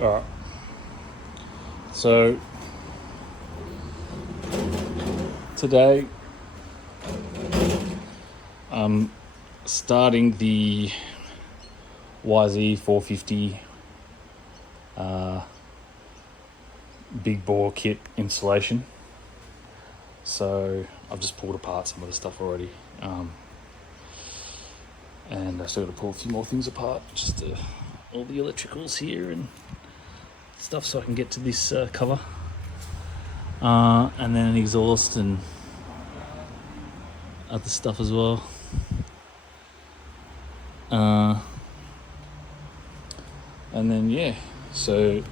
Alright, so today I'm starting the YZ450 big bore kit installation. So I've just pulled apart some of the stuff already, and I still got to pull a few more things apart, just all the electricals here and stuff, so I can get to this cover, and then an exhaust and other stuff as well. And then yeah, so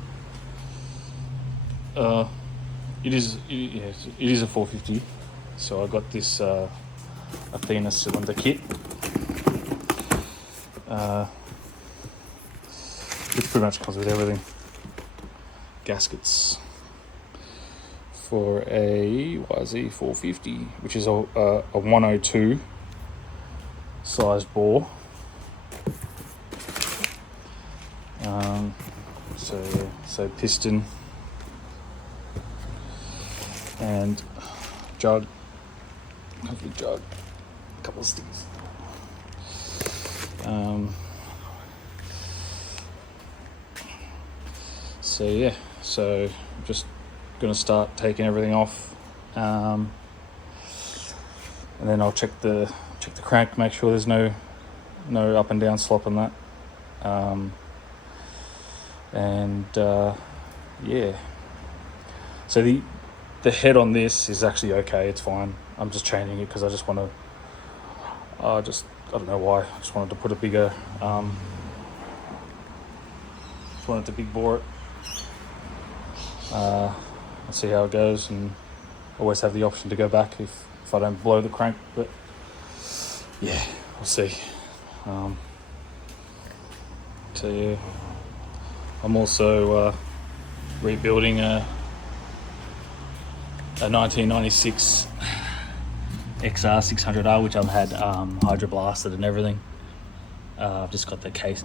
it is a 450. So I got this ATHENA cylinder kit, which pretty much comes with everything. Gaskets for a YZ450, which is a 102 size bore. So piston and jug, hopefully jug, a couple of sticks. So yeah, so I'm just gonna start taking everything off, and then I'll check the crank, make sure there's no up and down slop on that. Yeah, so the head on this is actually okay, it's fine. I'm just changing it because I just want to I don't know why, I just wanted to put a bigger just wanted to big bore it, and see how it goes, and always have the option to go back if I don't blow the crank. But yeah, we'll see. So yeah, I'm also rebuilding a 1996 XR600R, which I've had hydroblasted and everything. I've just got the case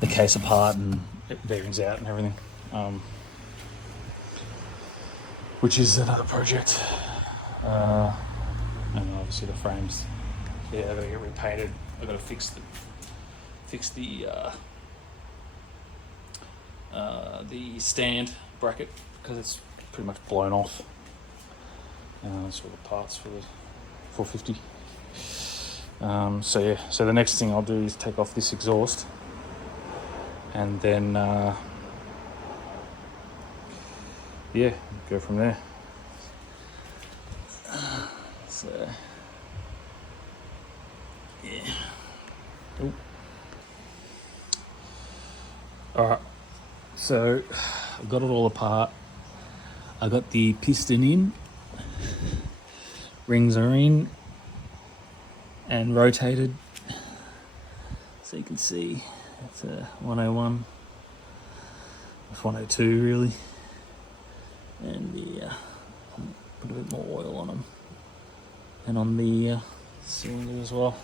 the case apart and bearings out and everything, which is another project. And obviously the frames, yeah, they're gonna get repainted. I've got to fix the stand bracket because it's pretty much blown off. That's all the parts for the 450. So yeah, so the next thing I'll do is take off this exhaust, and then yeah, go from there. So yeah. Ooh. All right, so I've got it all apart. I got the piston in, rings are in and rotated, so you can see it's a 101, it's 102 really, and put a bit more oil on them and on the cylinder as well.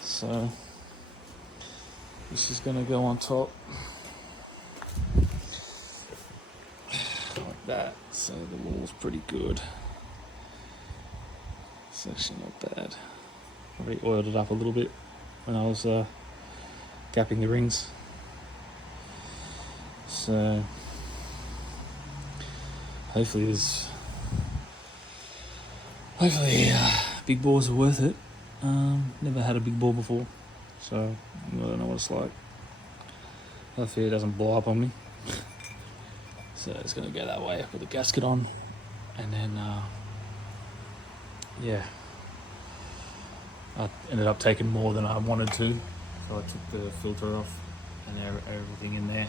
So this is going to go on top like that. So the wall's pretty good. It's actually not bad. I already oiled it up a little bit when I was gapping the rings. So hopefully big bores are worth it. Never had a big bore before, so I don't know what it's like. Hopefully it doesn't blow up on me. So it's going to go that way. I put the gasket on, and then yeah, I ended up taking more than I wanted to, so I took the filter off and everything in there.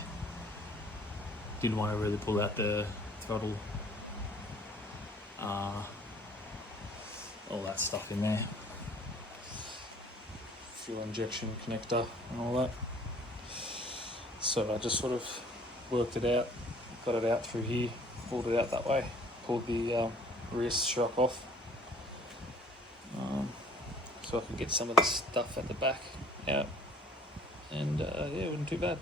Didn't want to really pull out the throttle, all that stuff in there, fuel injection connector and all that. So I just sort of worked it out, got it out through here, pulled it out that way, pulled the rear shock off, so I can get some of the stuff at the back out. and yeah, it wasn't too bad.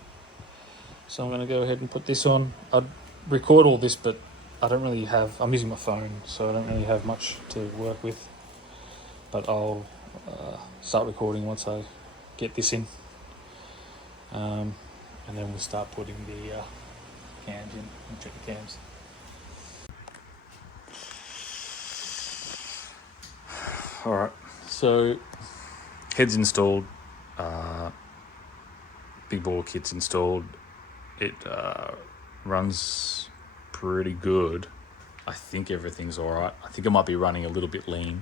So I'm going to go ahead and put this on. I'd record all this, but I don't really have, I'm using my phone, so I don't really have much to work with. But I'll start recording once I get this in. And then we'll start putting the cams in and check the cams. Alright, so head's installed, big bore kit's installed. It runs pretty good. I think everything's alright. I think it might be running a little bit lean,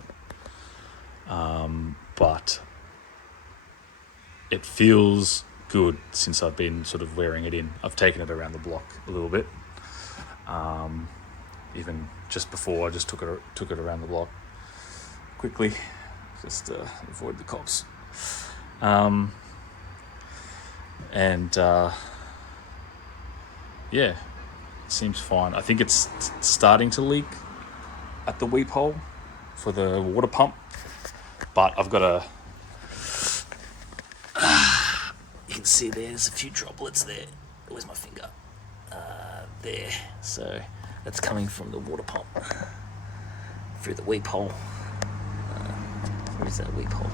but it feels good since I've been sort of wearing it in. I've taken it around the block a little bit. Even just before, I just took it around the block quickly, just to avoid the cops. Yeah, it seems fine. I think it's starting to leak at the weep hole for the water pump, but I've got a... you can see there's a few droplets there. Where's my finger? There. So that's coming from the water pump through the weep hole. Where is that weep hole?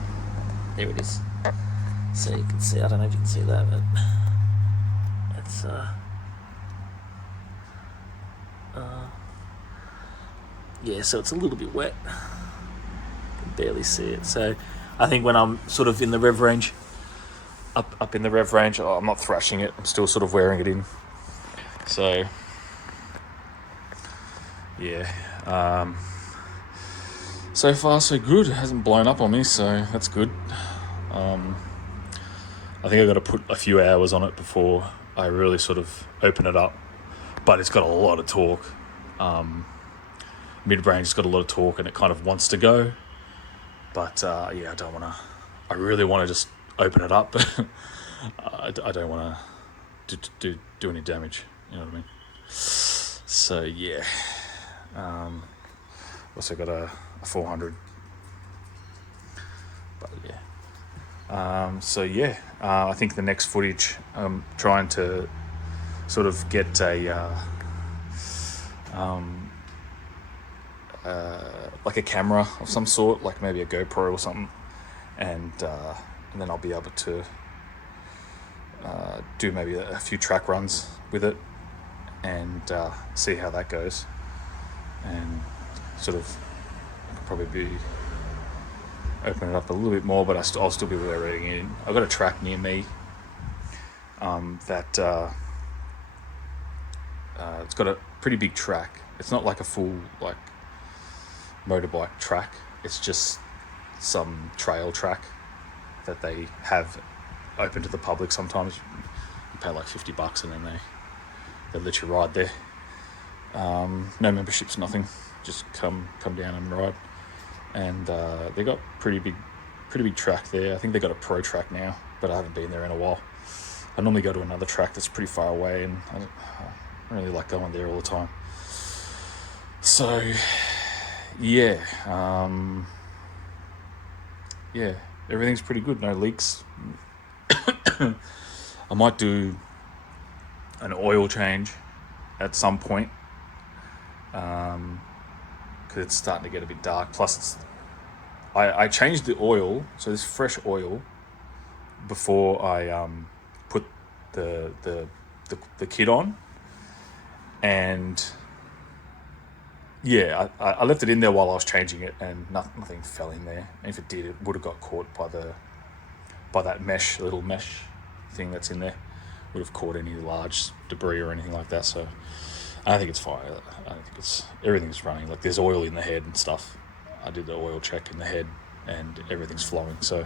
There it is. So you can see, I don't know if you can see that, but it's yeah, so it's a little bit wet. You can barely see it. So I think when I'm sort of in the rev range, up in the rev range, I'm not thrashing it, I'm still sort of wearing it in. So yeah, so far so good. It hasn't blown up on me, so that's good. I think I've got to put a few hours on it before I really sort of open it up, but it's got a lot of torque. Mid-range's got a lot of torque and it kind of wants to go, but yeah, I really want to just open it up. I don't want to do any damage, you know what I mean? So yeah, also got a 400, but yeah. So yeah, I think the next footage, I'm trying to sort of get like a camera of some sort, like maybe a GoPro or something, and then I'll be able to do maybe a few track runs with it and see how that goes, and sort of probably be open it up a little bit more, but I'll still be wearing it in. I've got a track near me that it's got a pretty big track. It's not like a full like motorbike track, it's just some trail track that they have open to the public. Sometimes you pay like $50 and then they let you ride there. No memberships, nothing, just come down and ride. And they got pretty big track there. I think they got a pro track now, but I haven't been there in a while. I normally go to another track that's pretty far away, and I don't really like going there all the time. So yeah, yeah, everything's pretty good, no leaks. I might do an oil change at some point, because it's starting to get a bit dark. Plus, I changed the oil, so this fresh oil, before I put the kit on, and yeah, I left it in there while I was changing it, and nothing fell in there. And if it did, it would have got caught by that little mesh thing that's in there. Would have caught any large debris or anything like that. So I think it's fine. I don't think everything's running. Like, there's oil in the head and stuff. I did the oil check in the head, and everything's flowing. So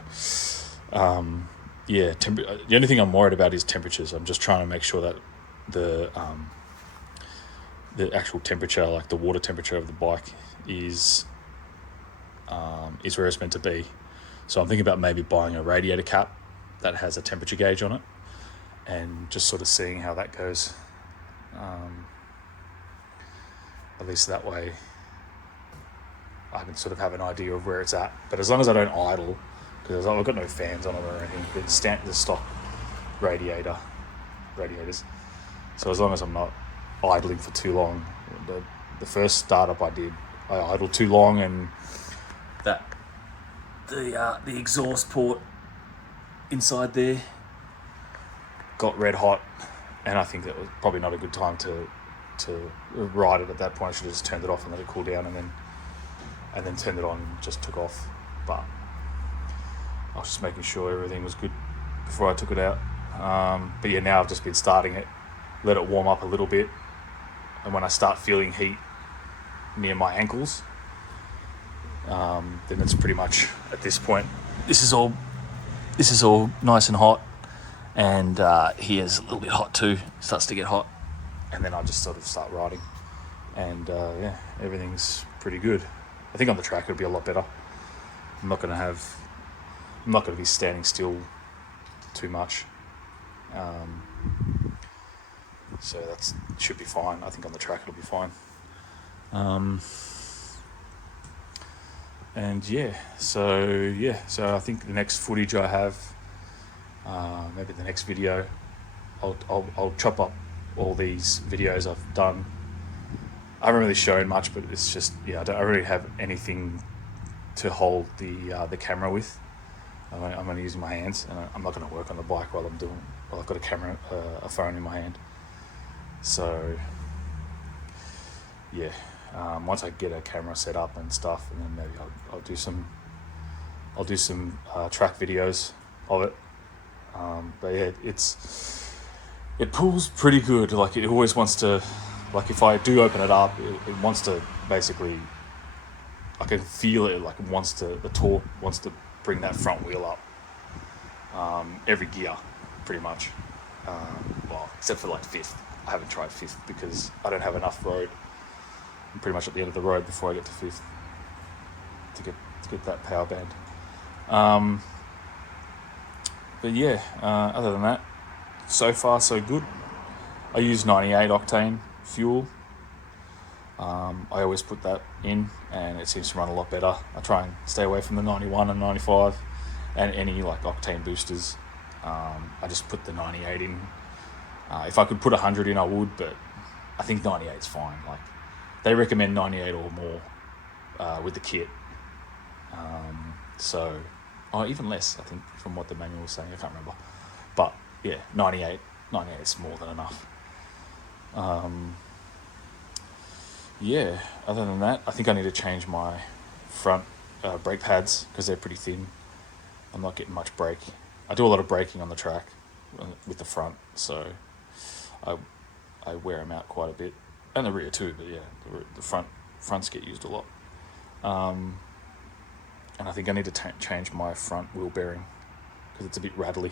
yeah, the only thing I'm worried about is temperatures. I'm just trying to make sure that the actual temperature, like the water temperature of the bike, is where it's meant to be. So I'm thinking about maybe buying a radiator cap that has a temperature gauge on it, and just sort of seeing how that goes. At least that way I can sort of have an idea of where it's at. But as long as I don't idle, because I've got no fans on it or anything, the stock radiators. So as long as I'm not idling for too long, the first startup I did, I idled too long, and the exhaust port inside there got red hot, and I think that was probably not a good time to ride it at that point. I should have just turned it off and let it cool down, and then turned it on and just took off. But I was just making sure everything was good before I took it out. But yeah, now I've just been starting it, let it warm up a little bit, and when I start feeling heat near my ankles, then it's pretty much at this point. This is all nice and hot, and here's a little bit hot too. Starts to get hot, and then I just sort of start riding, and yeah, everything's pretty good. I think on the track it'll be a lot better. I'm not going to be standing still too much, so that should be fine. I think on the track it'll be fine. And so I think the next footage I have, maybe the next video, I'll chop up all these videos I've done. I haven't really shown much, but it's just, I don't really have anything to hold the camera with. I'm only using my hands, and I'm not going to work on the bike while I've got a phone in my hand. So yeah, once I get a camera set up and stuff, and then maybe I'll do some track videos of it. But yeah, it pulls pretty good. Like, it always wants to, like, if I do open it up, it wants to basically, I can feel it, like the torque wants to bring that front wheel up. Every gear, pretty much. Well, except for like fifth. I haven't tried fifth because I don't have enough road. I'm pretty much at the end of the road before I get to fifth to get that power band. But yeah, other than that, so far so good. I use 98 octane fuel. I always put that in, and it seems to run a lot better. I try and stay away from the 91 and 95 and any like octane boosters. I just put the 98 in. If I could put 100 in, I would, but I think 98's fine. Like, they recommend 98 or more with the kit. Or even less, I think, from what the manual was saying. I can't remember. But yeah, 98 is more than enough. Yeah, other than that, I think I need to change my front brake pads because they're pretty thin. I'm not getting much brake. I do a lot of braking on the track with the front, so I wear them out quite a bit, and the rear too. But yeah, the fronts get used a lot. And I think I need to change my front wheel bearing because it's a bit rattly.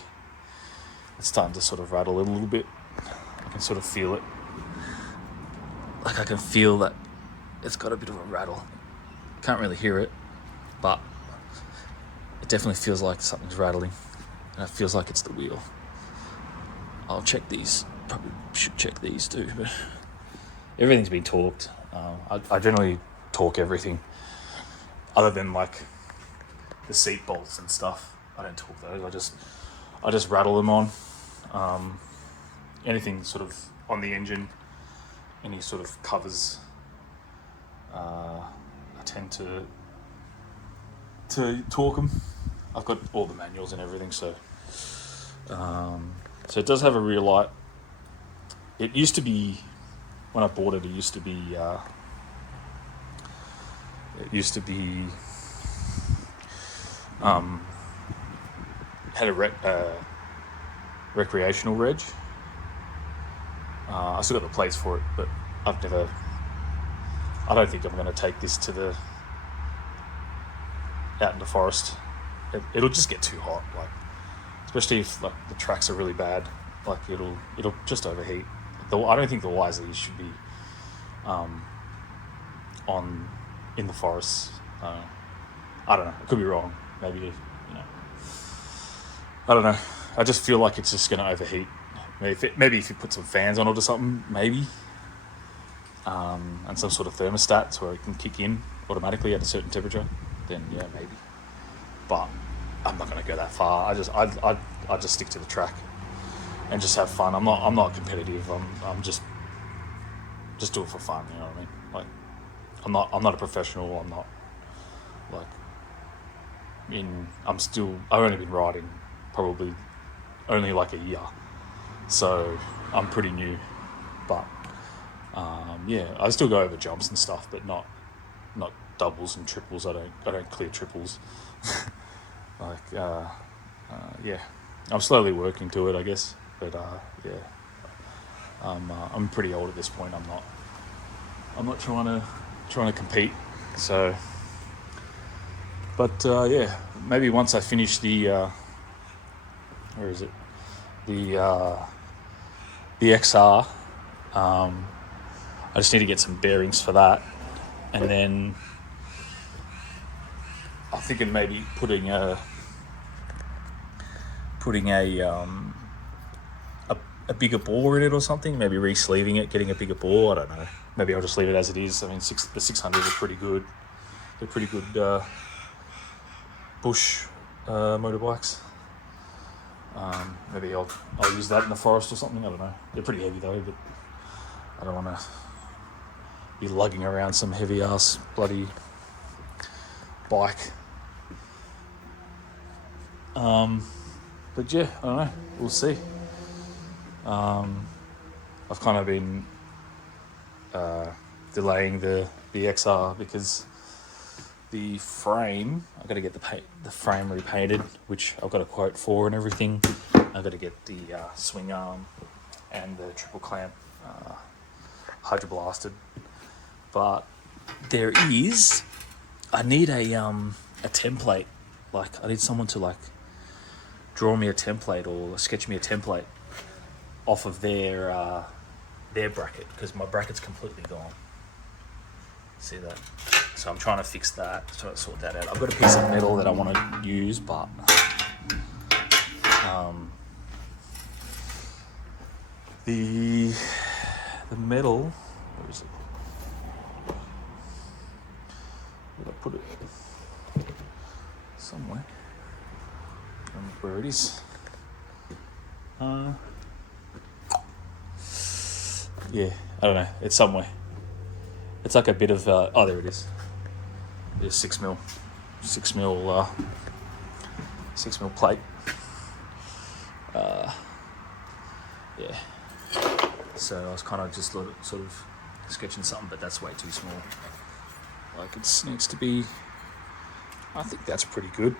It's starting to sort of rattle a little bit. I can sort of feel it. Like, I can feel that it's got a bit of a rattle. Can't really hear it, but it definitely feels like something's rattling. And it feels like it's the wheel. I'll check these. Probably should check these too, but everything's been torqued. I generally torque everything other than like the seat bolts and stuff. I don't torque those. I just rattle them on. Anything sort of on the engine, any sort of covers, I tend to torque them. I've got all the manuals and everything, so it does have a rear light. It used to be, when I bought it, it used to be had a recreational reg. I still got the plates for it, but I don't think I'm going to take this out in the forest. It'll just get too hot, like, especially if like the tracks are really bad. Like, it'll just overheat. I don't think the YZ should be in the forest. I don't know. I could be wrong. Maybe, I don't know. I just feel like it's just going to overheat. Maybe if you put some fans on it or something, maybe. And some sort of thermostat so it can kick in automatically at a certain temperature, then yeah, maybe. But I'm not going to go that far. I just stick to the track. and just have fun. I'm not competitive. I'm just do it for fun. You know what I mean? Like, I'm not a professional. I'm not like I've only been riding probably only like a year, so I'm pretty new. But yeah, I still go over jumps and stuff, but not doubles and triples. I don't clear triples. Like yeah, I'm slowly working to it, I guess. But yeah, I'm pretty old at this point. I'm not trying to compete. So, but yeah, maybe once I finish the where is it, the XR, I just need to get some bearings for that, and then I'm thinking maybe putting a bigger bore in it or something. Maybe re-sleeving it, getting a bigger bore. I don't know. Maybe I'll just leave it as it is. I mean, the 600s are pretty good. They're pretty good bush motorbikes. Maybe I'll use that in the forest or something. I don't know. They're pretty heavy though, but I don't want to be lugging around some heavy ass bloody bike. But yeah, I don't know. We'll see. I've kind of been delaying the XR because the frame, I've got to get the frame repainted, which I've got a quote for and everything. I've got to get the swing arm and the triple clamp hydroblasted. But I need a template. Like, I need someone to like draw me a template or sketch me a template off of their bracket, because my bracket's completely gone. See that? So I'm trying to fix that, trying to sort that out. I've got a piece of metal that I want to use, but the metal, where is it? Where did I put it? Somewhere. I don't know where it is. Yeah, I don't know. It's somewhere. It's like a bit of oh, there it is. There's 6 mil plate. Yeah. So I was kind of just sort of sketching something, but that's way too small. Like, it needs to be. I think that's pretty good.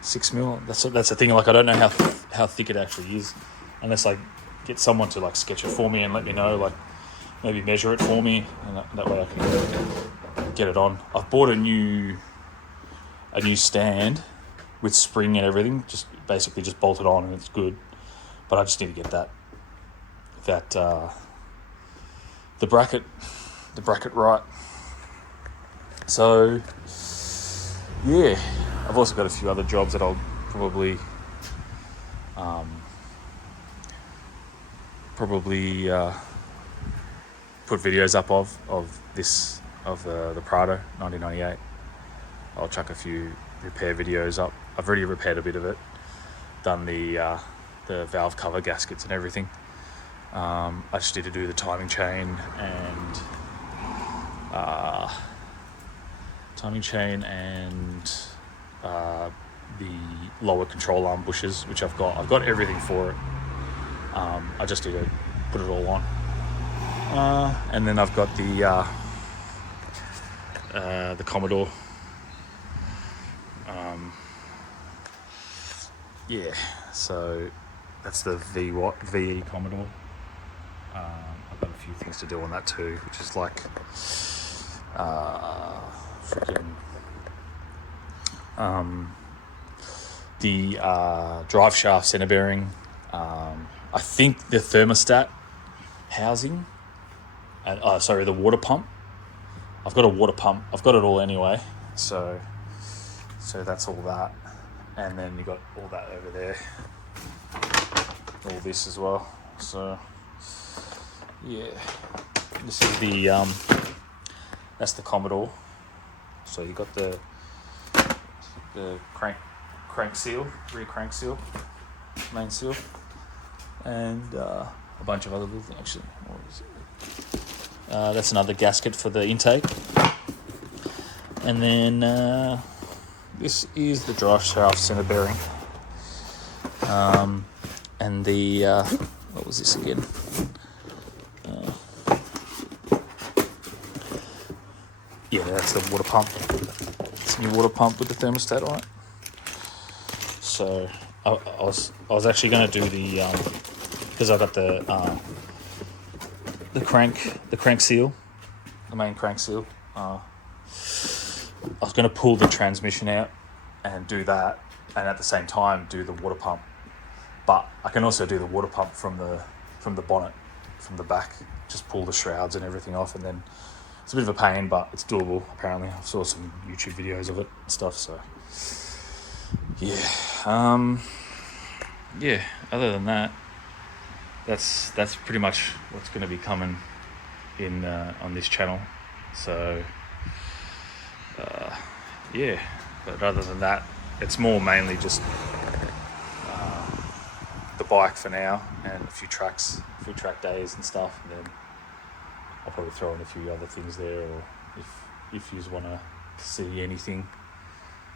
6 mil. That's the thing. Like, I don't know how thick it actually is, unless I get someone to like sketch it for me and let me know. Like, maybe measure it for me, and that way I can get it on. I've bought a new stand with spring and everything, just basically just bolted on, and it's good. But I just need to get the bracket right. So yeah, I've also got a few other jobs that I'll probably put videos up of the Prado 1998. I'll chuck a few repair videos up. I've already repaired a bit of it, done the valve cover gaskets and everything. I just need to do the timing chain and the lower control arm bushes, which I've got everything for it. I just need to put it all on. And then I've got the Commodore. Yeah, so that's the VE Commodore. I've got a few things to do on that too, which is like the drive shaft center bearing. I think the thermostat housing, and the water pump. I've got a water pump. I've got it all anyway. So that's all that, and then you got all that over there. All this as well. So yeah, this is that's the Commodore. So you got the crank seal, rear crank seal, main seal. and a bunch of other little things. Actually, what is it? That's another gasket for the intake. And then this is the drive shaft center bearing. And the, what was this again? Yeah, that's the water pump. It's a new water pump with the thermostat on it. So I was actually going to do the, because I got the crank seal, the main crank seal. I was going to pull the transmission out and do that, and at the same time do the water pump. But I can also do the water pump from the bonnet, from the back. Just pull the shrouds and everything off, and then it's a bit of a pain, but it's doable. Apparently, I saw some YouTube videos of it and stuff. So yeah, yeah. Other than that, that's pretty much what's going to be coming in on this channel. So yeah, but other than that, it's more mainly just the bike for now, and a few track days and stuff, and then I'll probably throw in a few other things there, or if you want to see anything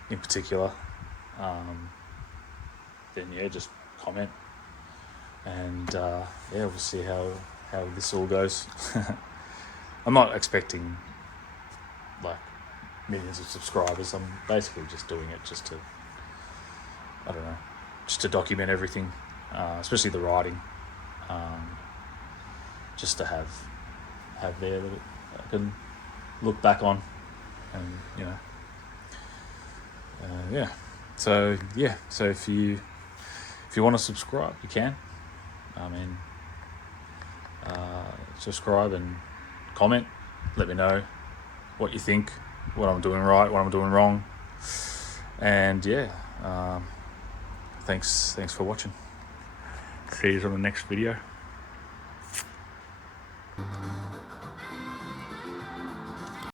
in particular, then yeah, just comment, and yeah, we'll see how this all goes. I'm not expecting like millions of subscribers. I'm basically just doing it just to, I don't know, just to document everything, especially the riding, just to have there that I can look back on, and you know, yeah. So yeah, so if you want to subscribe, you can. I mean, subscribe and comment. Let me know what you think, what I'm doing right, what I'm doing wrong, and yeah, thanks for watching. See you on the next video.